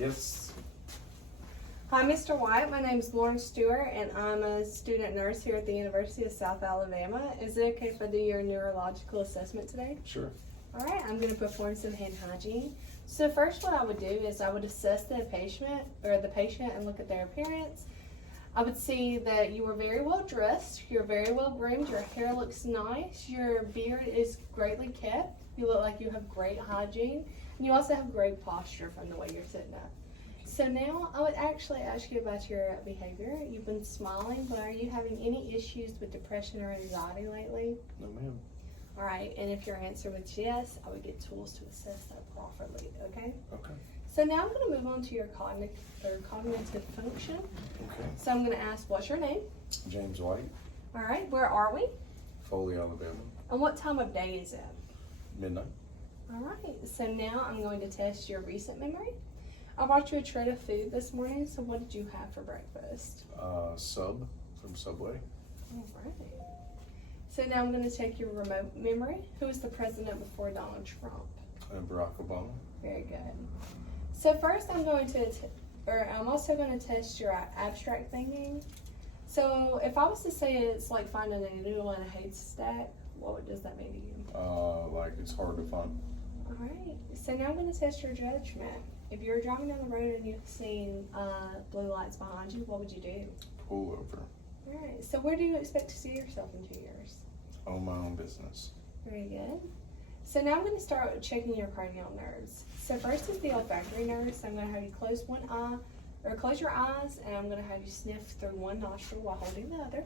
Yes. Hi, Mr. White. My name is Lauren Stewart, and I'm a student nurse here at the University of South Alabama. Is it okay if I do your neurological assessment today? Sure. All right, I'm going to perform some hand hygiene. So first what I would do is I would assess the patient and look at their appearance. I would see that you are very well dressed, you're very well groomed, your hair looks nice, your beard is greatly kept, you look like you have great hygiene, and you also have great posture from the way you're sitting up. So now I would actually ask you about your behavior. You've been smiling, but are you having any issues with depression or anxiety lately? No, ma'am. All right, and if your answer was yes, I would get tools to assess that properly, okay? Okay. So now I'm going to move on to your cognitive function. Okay. So I'm going to ask, what's your name? James White, All right, where are we? Foley, Alabama. And what time of day is it? Midnight. All right, so now I'm going to test your recent memory. I brought you a tray of food this morning, so what did you have for breakfast? Sub from Subway. All right. So now I'm going to check your remote memory. Who was the president before Donald Trump? Barack Obama. Very good. So first I'm also going to test your abstract thinking. So if I was to say it's like finding a needle in a haystack, what does that mean to you? Like it's hard to find. All right. So now I'm going to test your judgment. If you're driving down the road and you've seen blue lights behind you, what would you do? Pull over. All right. So where do you expect to see yourself in 2 years? Own my own business. Very good. So now I'm going to start checking your cranial nerves. So first is the olfactory nerve. So I'm going to have you close your eyes, and I'm going to have you sniff through one nostril while holding the other.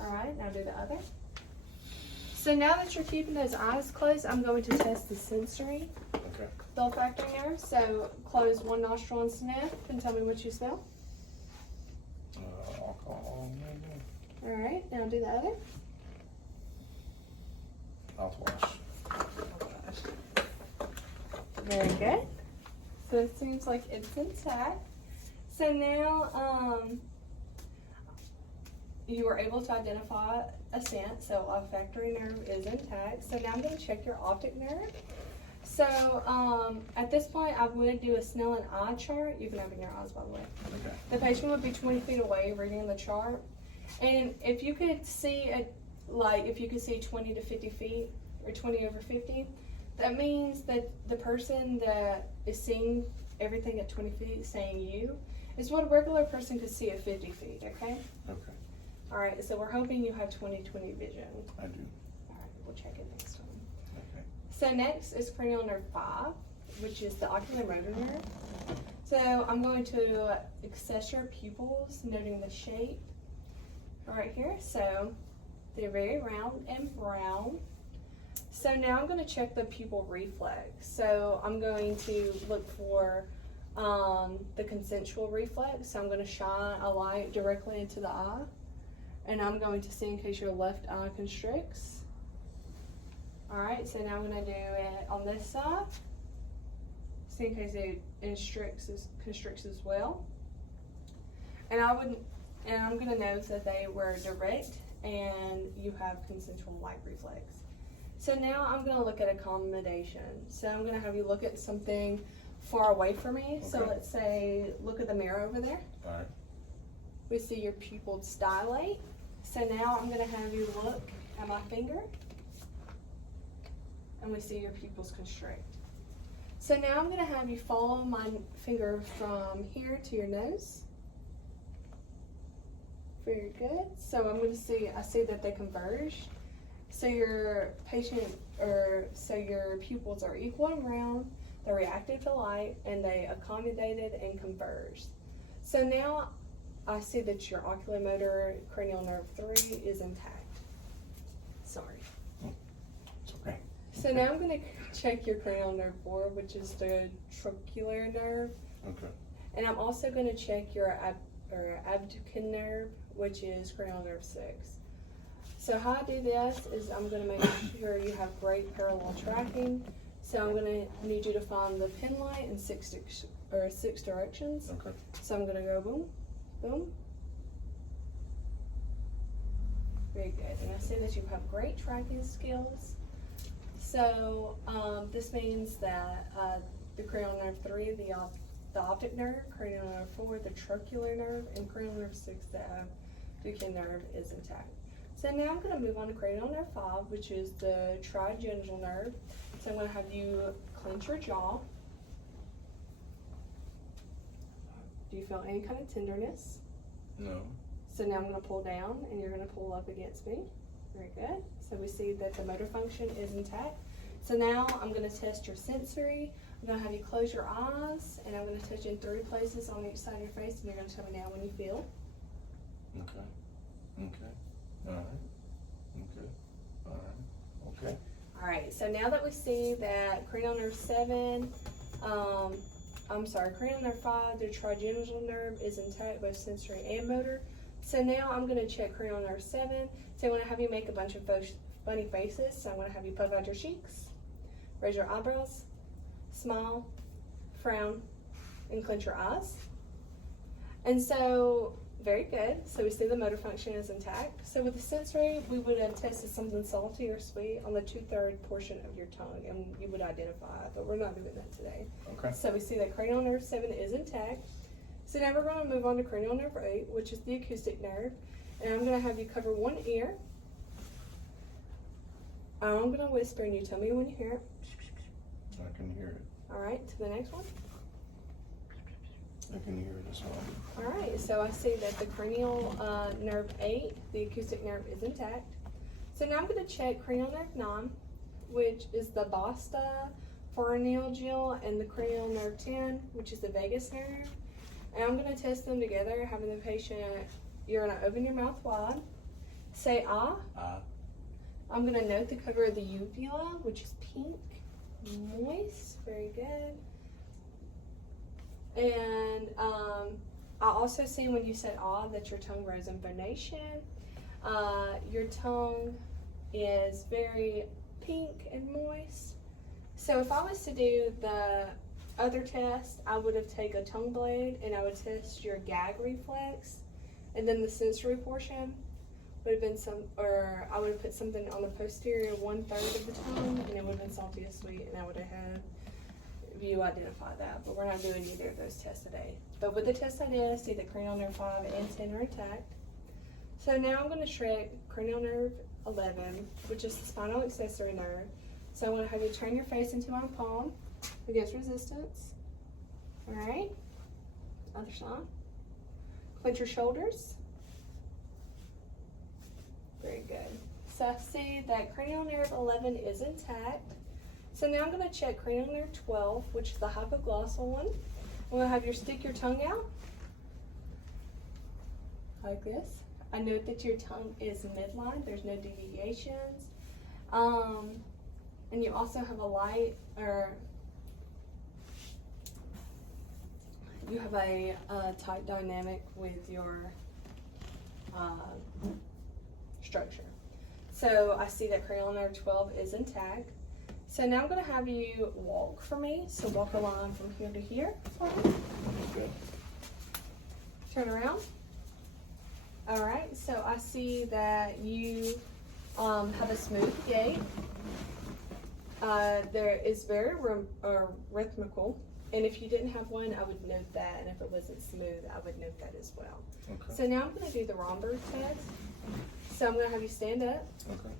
All right, now do the other. So now that you're keeping those eyes closed, I'm going to test the sensory, Okay. the olfactory nerve. So close one nostril and sniff, and tell me what you smell. Alcohol, maybe. All right, now do the other. Mouthwash. Very good. So it seems like it's intact. So now you were able to identify a scent, so olfactory nerve is intact. So now I'm going to check your optic nerve. So at this point, I would do a Snellen eye chart. You can open your eyes, by the way. Okay. The patient would be 20 feet away reading the chart. And if you could see, if you could see 20 to 50 feet or 20 over 50, that means that the person that is seeing everything at 20 feet, saying you, is what a regular person could see at 50 feet, okay? Okay. All right, so we're hoping you have 20/20 vision. I do. All right, we'll check it next time. Okay. So next is cranial nerve 5, which is the oculomotor nerve. So I'm going to access your pupils, noting the shape right here. So they're very round and brown. So now I'm going to check the pupil reflex. So I'm going to look for the consensual reflex. So I'm going to shine a light directly into the eye. And I'm going to see in case your left eye constricts. All right, so now I'm going to do it on this side. See in case it constricts as well. And I'm going to note that they were direct and you have consensual light reflex. So now I'm going to look at accommodation. So I'm going to have you look at something far away from me. Okay. So let's say, look at the mirror over there. All right. We see your pupils dilate. So now I'm going to have you look at my finger. And we see your pupils constrict. So now I'm going to have you follow my finger from here to your nose. Very good. So I'm going to see, I see that they converge. So your your pupils are equal and round, they're reactive to light, and they accommodated and converged. So now I see that your oculomotor cranial nerve 3 is intact. Sorry. It's okay. So now I'm going to check your cranial nerve 4, which is the trochlear nerve. Okay. And I'm also going to check your abducens nerve, which is cranial nerve 6. So how I do this is I'm going to make sure you have great parallel tracking. So I'm going to need you to find the pin light in 6 directions. Okay. So I'm going to go boom, boom. Very good. And I see that you have great tracking skills. So this means that the cranial nerve 3, the optic nerve, cranial nerve 4, the trochlear nerve, and cranial nerve 6, the abducens nerve is intact. So now I'm going to move on to cranial nerve 5, which is the trigeminal nerve. So I'm going to have you clench your jaw. Do you feel any kind of tenderness? No. So now I'm going to pull down and you're going to pull up against me. Very good. So we see that the motor function is intact. So now I'm going to test your sensory. I'm going to have you close your eyes and I'm going to touch in 3 places on each side of your face and you're going to tell me now when you feel. Okay. Okay. All right. Okay. All right. Okay. All right. So now that we see that cranial nerve 7, cranial nerve 5, the trigeminal nerve is intact, both sensory and motor. So now I'm going to check cranial nerve 7. So I'm going to have you make a bunch of funny faces. So I'm going to have you puff out your cheeks, raise your eyebrows, smile, frown, and clench your eyes. And so, very good. So we see the motor function is intact. So with the sensory, we would have tested something salty or sweet on the 2/3 portion of your tongue, and you would identify it, but we're not doing that today. Okay. So we see that cranial nerve 7 is intact. So now we're going to move on to cranial nerve 8, which is the acoustic nerve. And I'm going to have you cover one ear. I'm going to whisper and you tell me when you hear it. I can hear it. All right, to the next one. I can hear it as well. All right, so I see that the cranial nerve 8, the acoustic nerve, is intact. So now I'm going to check cranial nerve 9, which is the basta pharyngeal, and the cranial nerve 10, which is the vagus nerve. And I'm going to test them together, having the patient, you're going to open your mouth wide, say ah. I'm going to note the color of the uvula, which is pink, moist, very good. And I also see when you said ah that your tongue grows in phonation. Your tongue is very pink and moist. So if I was to do the other test, I would have taken a tongue blade and I would test your gag reflex, and then the sensory portion would have been I would have put something on the posterior 1/3 of the tongue, and it would have been salty or sweet, and I would have had you identify that. But we're not doing either of those tests today. But with the test I did, I see that cranial nerve 5 and 10 are intact. So now I'm going to shred cranial nerve 11, which is the spinal accessory nerve. So I'm going to have you turn your face into my palm against resistance. All right. Other side. Clench your shoulders. Very good. So I see that cranial nerve 11 is intact. So now I'm going to check cranial nerve 12, which is the hypoglossal one. I'm going to have you stick your tongue out like this. I note that your tongue is midline. There's no deviations. And you also have a light, or you have a tight dynamic with your structure. So I see that cranial nerve 12 is intact. So now I'm going to have you walk for me. So walk a line from here to here for me. Good. Turn around. All right, so I see that you have a smooth gait. There is very rhythmical. And if you didn't have one, I would note that. And if it wasn't smooth, I would note that as well. Okay. So now I'm going to do the Romberg test. So I'm going to have you stand up. Okay.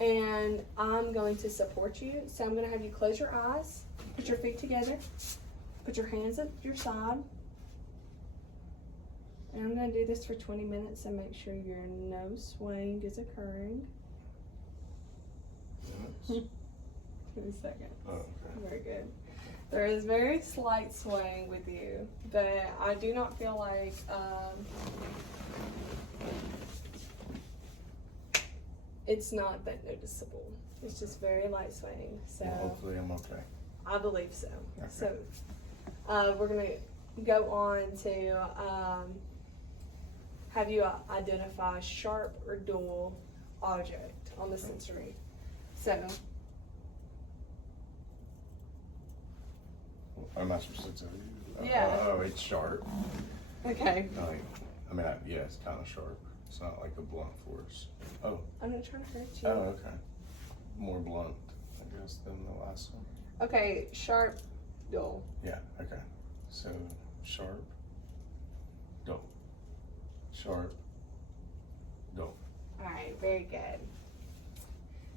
And I'm going to support you. So I'm going to have you close your eyes, put your feet together, put your hands at your side. And I'm going to do this for 20 minutes and make sure your no swaying is occurring. Yes. 2 seconds. Oh, okay. Very good. There is very slight swaying with you, but I do not feel like it's not that noticeable. It's just very light swaying. So Well, hopefully I'm okay. I believe so. Okay. So we're going to go on to have you identify sharp or dull object on the sensory. So I'm not supposed to tell you. Yeah. Oh, it's sharp. okay. Yeah, it's kind of sharp. It's not like a blunt force. Oh. I'm not trying to hurt you. Oh, okay. More blunt, I guess, than the last one. Okay, sharp dull. Yeah, okay. So sharp, dull. Sharp, dull. Alright, very good.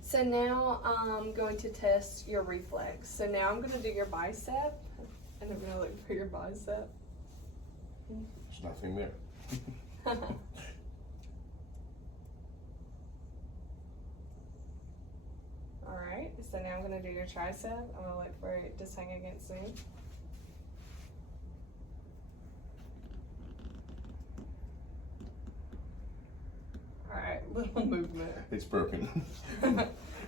So now I'm going to test your reflex. So now I'm going to do your bicep, and I'm going to look for your bicep. There's nothing there. Alright, so now I'm going to do your tricep. I'm going to look for it just hang against me. Alright, little movement. It's broken.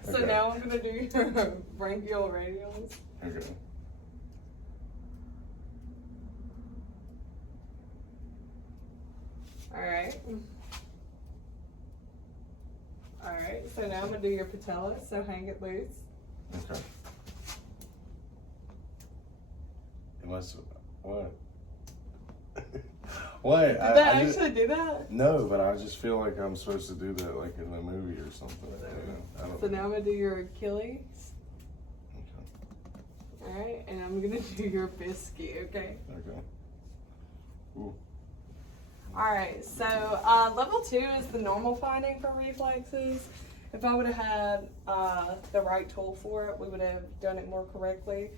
So Okay. now I'm going to do your branchial radials. Okay. Alright. Alright, so now I'm going to do your patella, so hang it loose. Okay. Unless, what? What? Did that actually do that? No, but I just feel like I'm supposed to do that like in the movie or something. You know? I don't So now I'm going to do your Achilles. Okay. Alright, and I'm going to do your biscuit, okay? Okay. Ooh. Alright, so level 2 is the normal finding for reflexes. If I would have had the right tool for it, we would have done it more correctly.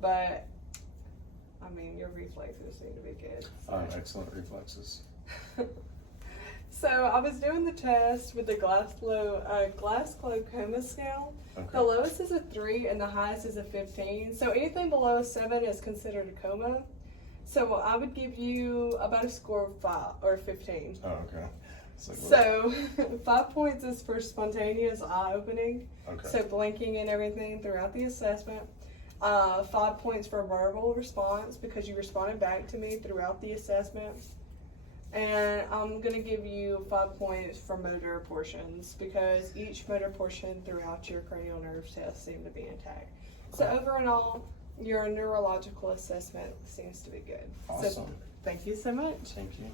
But, I mean, your reflexes seem to be good. So. Excellent reflexes. So I was doing the test with the glass glaucoma scale. Okay. The lowest is a 3 and the highest is a 15. So anything below a 7 is considered a coma. So I would give you about a score of 5 or 15. Oh, okay. It's like, So 5 points is for spontaneous eye opening. okay. So blinking and everything throughout the assessment. 5 points for verbal response because you responded back to me throughout the assessment. And I'm going to give you 5 points for motor portions because each motor portion throughout your cranial nerve test seemed to be intact. So over and all, your neurological assessment seems to be good. Awesome. So thank you so much. Thank you.